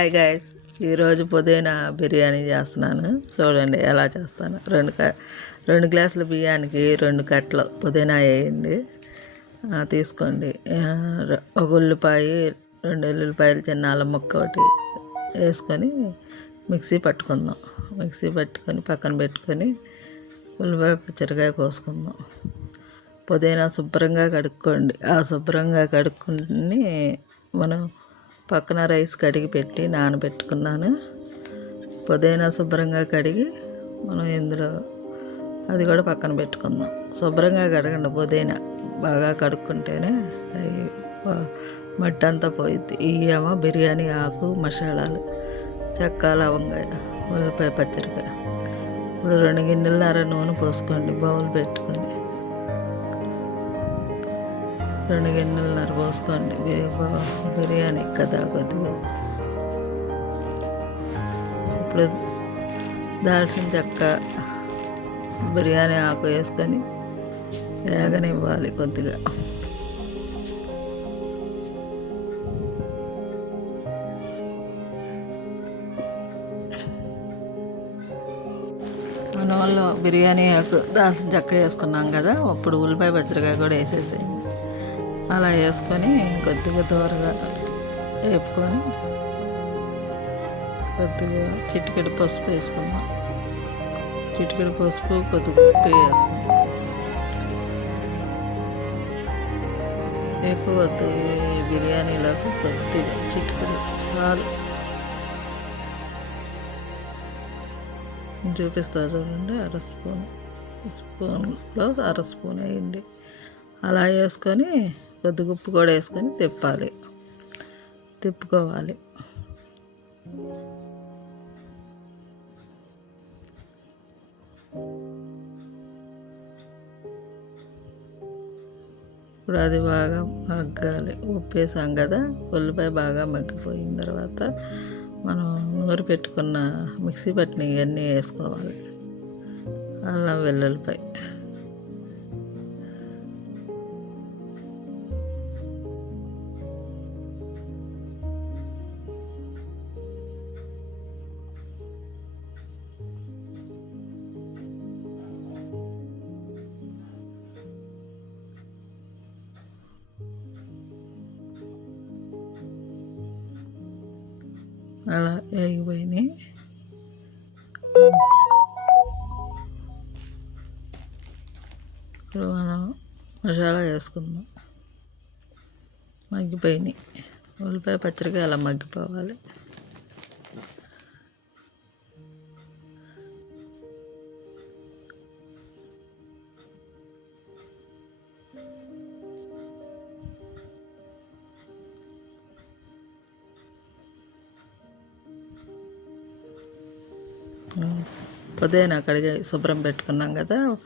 Hi guys ఈరోజు పుదీనా బిర్యానీ చేస్తున్నాను. చూడండి ఎలా చేస్తాను. రెండు క రెండు గ్లాసుల బియ్యానికి రెండు కట్టలు పుదీనా వేయండి. తీసుకోండి. ఒక ఉల్లిపాయ రెండు ఎల్లుల్లిపాయలు చిన్న అల్లం ముక్క ఒకటి వేసుకొని మిక్సీ పట్టుకుందాం. మిక్సీ పట్టుకొని పక్కన పెట్టుకొని ఉల్లిపాయ పచ్చడికాయ కోసుకుందాం. పుదీనా శుభ్రంగా కడుక్కోండి. ఆ శుభ్రంగా కడుక్కుని మనం పక్కన రైస్ కడిగి పెట్టి నానబెట్టుకున్నాను. పుదీనా శుభ్రంగా కడిగి మనం ఇందులో అది కూడా పక్కన పెట్టుకుందాం. శుభ్రంగా కడగండి పుదీనా. బాగా కడుక్కుంటేనే అవి మట్టి అంతా పోయిద్ది. ఇవేమో బిర్యానీ ఆకు మసాలాలు చెక్క లవంగాయ ఉల్లిపాయ పచ్చడికాయ ఇప్పుడు రెండు గిన్నెలన్నర నూనె పోసుకోండి బౌల్ పెట్టుకొని. రెండు గిన్నెలన్నర పోసుకోండి బిర్యా- బిర్యానీ కదా కొద్దిగా. ఇప్పుడు దాల్చిన చెక్క బిర్యానీ ఆకు వేసుకొని వేగనివ్వాలి కొద్దిగా. మన వాళ్ళు బిర్యానీ ఆకు దాల్చిన చెక్క వేసుకున్నాం కదా అప్పుడు ఉల్లిపాయ పచ్చడికాయ కూడా వేసేసేయండి. అలా వేసుకొని కొద్దిగా దూరగా వేపుకొని కొద్దిగా చిటికెడు పసుపు వేసుకుందాం. చిటికెడు పసుపు కొద్దిగా ఉప్పు వేసుకుందాం. ఎక్కువ వద్దు బిర్యానీలోకి కొద్దిగా చిటికెడు చాలు. చూపిస్తా చూడండి అర స్పూన్ స్పూన్లో అర స్పూన్ వేయండి. అలా వేసుకొని కొద్దిగా కూడా వేసుకొని తిప్పాలి. తిప్పుకోవాలి. ఇప్పుడు అది బాగా మగ్గాలి. ఉప్పేసాం కదా ఉల్లిపాయ బాగా మగ్గిపోయిన తర్వాత మనం నూరి పెట్టుకున్న మిక్సీ పట్టిన ఇవన్నీ వేసుకోవాలి. అల్లం వెల్లుల్లిపాయ. అలా వేగిపోయినాయి ఇప్పుడు మనం మసాలా వేసుకుందాం. మగ్గిపోయినాయి. ఉల్లిపాయ పచ్చడికాయ అలా మగ్గిపోవాలి. పుదీనా కడిగి శుభ్రం పెట్టుకున్నాం కదా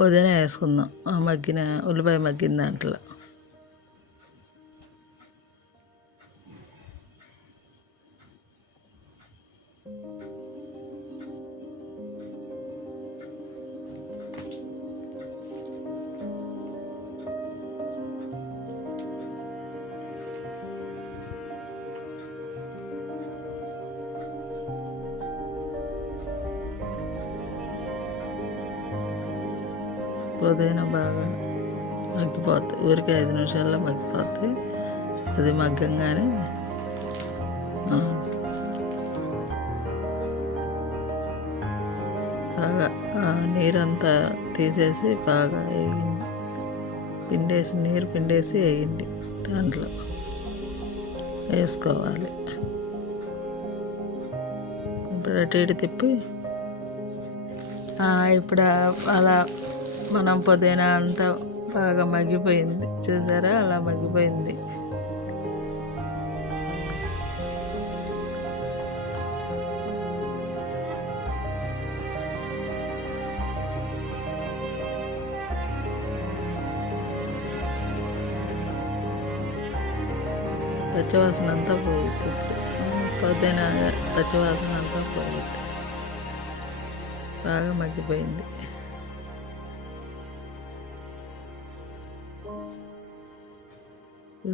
పుదీనా వేసుకుందాం. ఆ మగ్గిన ఉల్లిపాయ మగ్గిన దాంట్లో. పుదీనా బాగా మగ్గిపోతాయి. ఊరికే ఐదు నిమిషాల్లో మగ్గిపోతాయి. అది మగ్గంగానే బాగా ఆ నీరంతా తీసేసి బాగా వేగింది. పిండేసి నీరు పిండేసి వేగింది దాంట్లో. వేసుకోవాలి. ఇప్పుడు అటు ఇటు తిప్పి ఇప్పుడు అలా మనం పుదీనా అంతా బాగా మగ్గిపోయింది. చూసారా? అలా మగ్గిపోయింది. పచ్చివాసన అంతా పోయిద్ది ఇప్పుడు. పుదీనా పచ్చివాసన అంతా పోయిద్ది బాగా మగ్గిపోయింది.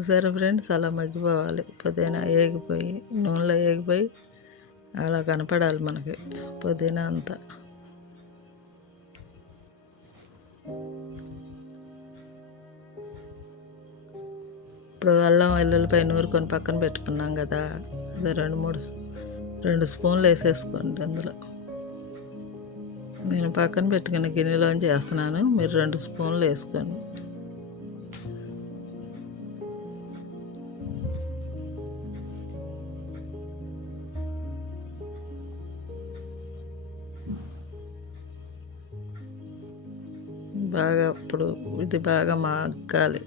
చూసారా ఫ్రెండ్స్? అలా మగ్గిపోవాలి. పుదీనా ఏగిపోయి నూనెలో ఏగిపోయి అలా కనపడాలి మనకి పుదీనా అంతా. ఇప్పుడు అల్లం వెల్లుల్లిపై నూరుకొని పక్కన పెట్టుకున్నాం కదా అదే రెండు మూడు రెండు స్పూన్లు వేసేసుకోండి అందులో. నేను పక్కన పెట్టుకున్న గిన్నెలోంచి చేస్తున్నాను మీరు రెండు స్పూన్లు వేసుకోండి. ఇప్పుడు ఇది బాగా మగ్గాలి.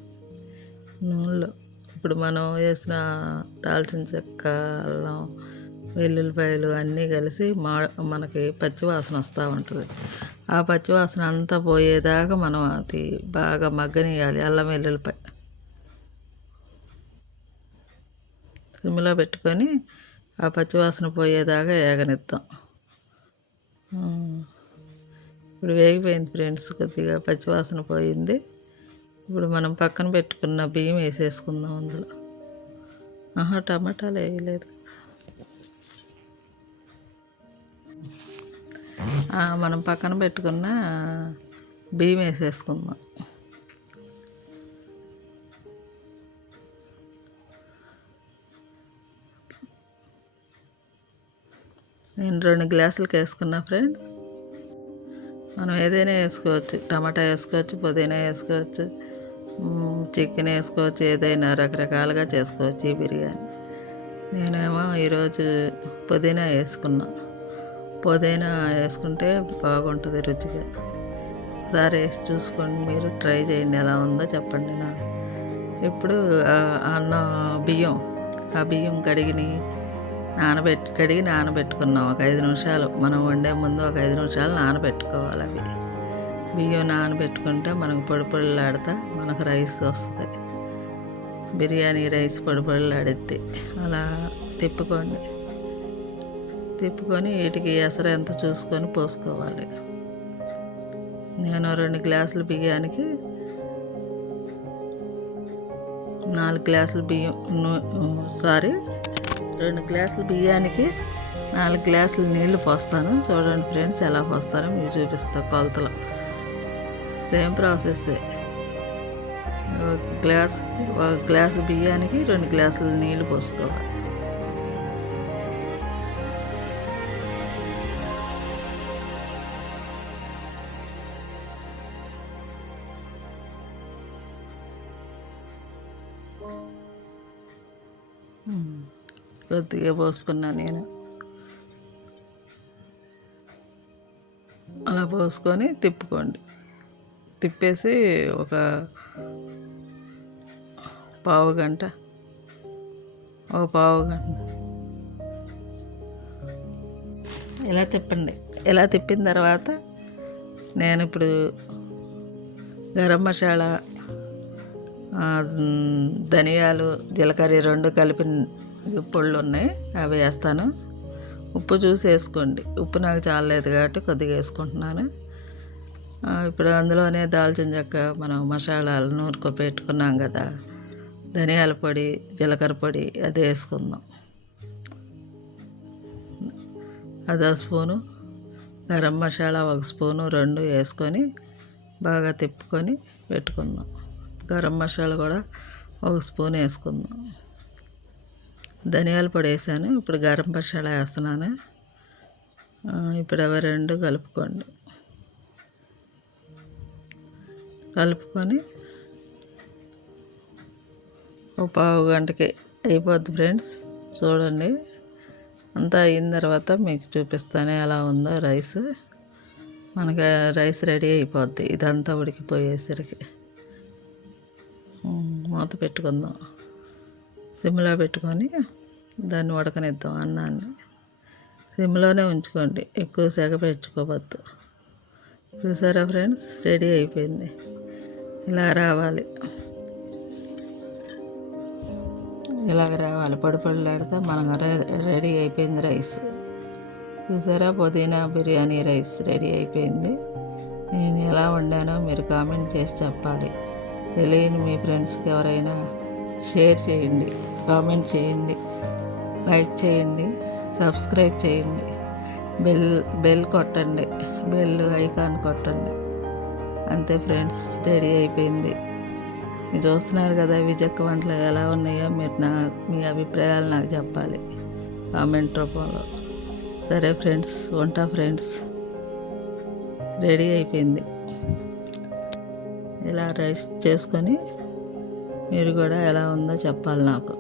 నూనెలో ఇప్పుడు మనం వేసిన దాల్చిన చెక్క అల్లం వెల్లుల్లిపాయలు అన్నీ కలిసి మా మనకి పచ్చివాసన వస్తూ ఉంటుంది. ఆ పచ్చివాసన అంతా పోయేదాకా మనం అది బాగా మగ్గనియాలి అల్లం వెల్లుల్లిపాయ. సిమ్లో పెట్టుకొని ఆ పచ్చివాసన పోయేదాకా ఏగనిద్దాం. ఇప్పుడు వేగిపోయింది ఫ్రెండ్స్ కొద్దిగా పచ్చివాసన పోయింది. ఇప్పుడు మనం పక్కన పెట్టుకున్న బియ్యం వేసేసుకుందాం అందులో. ఆహా టమాటాలు వేయలేదు కదా. మనం పక్కన పెట్టుకున్న బియ్యం వేసేసుకుందాం. నేను రెండు గ్లాసులకు వేసుకున్నా ఫ్రెండ్స్. మనం ఏదైనా వేసుకోవచ్చు. టమాటా వేసుకోవచ్చు పుదీనా వేసుకోవచ్చు చికెన్ వేసుకోవచ్చు ఏదైనా రకరకాలుగా చేసుకోవచ్చు ఈ బిర్యానీ. నేనేమో ఈరోజు పుదీనా వేసుకున్నా. పుదీనా వేసుకుంటే బాగుంటుంది రుచిగా. ఒకసారి వేసి చూసుకోండి మీరు ట్రై చేయండి ఎలా ఉందో చెప్పండి నాకు. ఇప్పుడు అన్న బియ్యం ఆ బియ్యం కడిగినాయి నానబెట్టి కడిగి నానబెట్టుకున్నాం ఒక ఐదు నిమిషాలు. మనం వండే ముందు ఒక ఐదు నిమిషాలు నానబెట్టుకోవాలి అవి. బియ్యం నానబెట్టుకుంటే మనకు పొడి మనకు రైస్ వస్తుంది. బిర్యానీ రైస్ పొడి పొడిలాడిద్ది. అలా తిప్పుకోండి. తిప్పుకొని వీటికి ఎసరు ఎంత చూసుకొని పోసుకోవాలి. నేను రెండు గ్లాసుల బియ్యానికి నాలుగు గ్లాసులు బియ్యం నూ- సారీ రెండు గ్లాసుల బియ్యానికి నాలుగు గ్లాసులు నీళ్ళు పోస్తాను. చూడండి ఫ్రెండ్స్ ఎలా పోస్తారో మీకు చూపిస్తా కొలతలు. Same process. ఒక గ్లాస్ ఒక గ్లాసు బియ్యానికి రెండు గ్లాసులు నీళ్ళు పోసుకోవాలి. కొద్దిగా పోసుకున్నా నేను. అలా పోసుకొని తిప్పుకోండి. తిప్పేసి ఒక పావు గంట ఒక పావు గంట. ఇలా తిప్పండి. ఇలా తిప్పిన తర్వాత నేను ఇప్పుడు గరం మసాలా ధనియాలు జీలకర్ర రెండు కలిపి ఇది పొళ్ళు ఉన్నాయి అవి వేస్తాను. ఉప్పు చూసి వేసుకోండి. ఉప్పు నాకు చాలలేదు కాబట్టి కొద్దిగా వేసుకుంటున్నాను. ఇప్పుడు అందులోనే దాల్చిన చెక్క మనం మసాలాలు నూరుకో పెట్టుకున్నాం కదా ధనియాల పొడి జీలకర్ర పొడి అది వేసుకుందాం. అదో స్పూను గరం మసాలా ఒక స్పూను రెండు వేసుకొని బాగా తిప్పుకొని పెట్టుకుందాం. గరం మసాలా కూడా ఒక స్పూన్ వేసుకుందాం. ధనియాల పొడి వేసాను ఇప్పుడు గరం మసాలా వేస్తున్నాను. ఇప్పుడు అవి రెండు కలుపుకోండి. కలుపుకొని ఒక పావు గంటకి అయిపోద్ది ఫ్రెండ్స్. చూడండి. అంతా అయిన తర్వాత మీకు చూపిస్తాను ఎలా ఉందో రైస్. మనకి రైస్ రెడీ అయిపోద్ది. ఇదంతా ఉడికిపోయేసరికి. మూత పెట్టుకుందాం. సిమ్లో పెట్టుకొని దాన్ని ఉడకనిద్దాం అన్నాన్ని సిమ్లోనే ఉంచుకోండి ఎక్కువ సెగ పెంచుకోవద్దు చూసారా ఫ్రెండ్స్? రెడీ అయిపోయింది. ఇలా రావాలి. ఇలాగ రావాలి. పొడి పొడిలాడితే మనం రె- రెడీ అయిపోయింది రైస్. చూసారా? పుదీనా బిర్యానీ రైస్ రెడీ అయిపోయింది. నేను ఎలా వండానో మీరు కామెంట్ చేసి చెప్పాలి. తెలియని మీ ఫ్రెండ్స్కి ఎవరైనా షేర్ చేయండి కామెంట్ చేయండి లైక్ చేయండి సబ్స్క్రైబ్ చేయండి బెల్ బెల్ కొట్టండి బెల్ ఐకాన్ కొట్టండి. అంతే ఫ్రెండ్స్ రెడీ అయిపోయింది. మీరు చూస్తున్నారు కదా విజక్క వంటలు ఎలా ఉన్నాయో మీరు నా మీ అభిప్రాయాలు నాకు చెప్పాలి. కామెంట్ రూపంలో. సరే ఫ్రెండ్స్ ఉంటా ఫ్రెండ్స్. రెడీ అయిపోయింది. ఇలా రైస్ చేసుకొని మీరు కూడా ఎలా ఉందో చెప్పాలి నాకు.